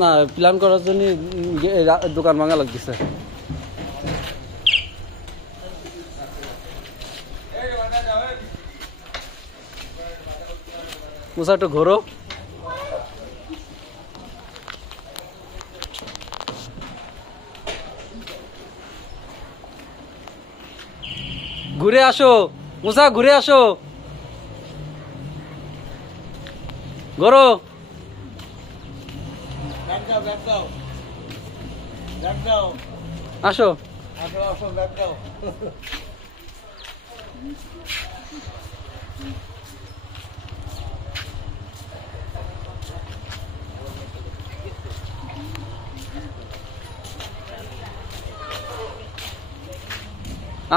না প্ল্যান করার জন্য দোকান ভাঙা লাগতেছে। মুসা একটু ঘোরো। ঘুরে আসো মুসা, ঘুরে আসো, ঘোরো। আসো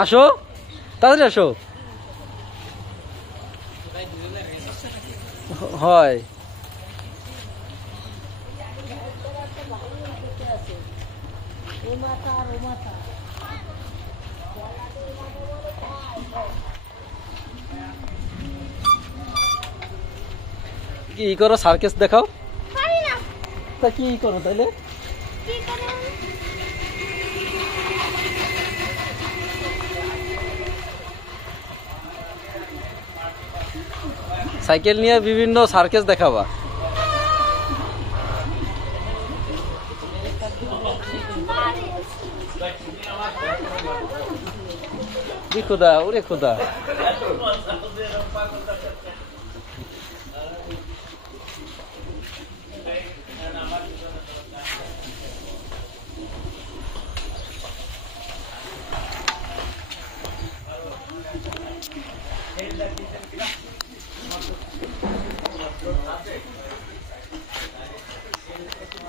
আসো, তাড়াতাড়ি আসো। হয় কি করো, সার্কেস দেখাও। তা কি করো তাইলে? সাইকেল নিয়ে বিভিন্ন সার্কেস দেখাবা। কি খোদা, ওরে খোদা।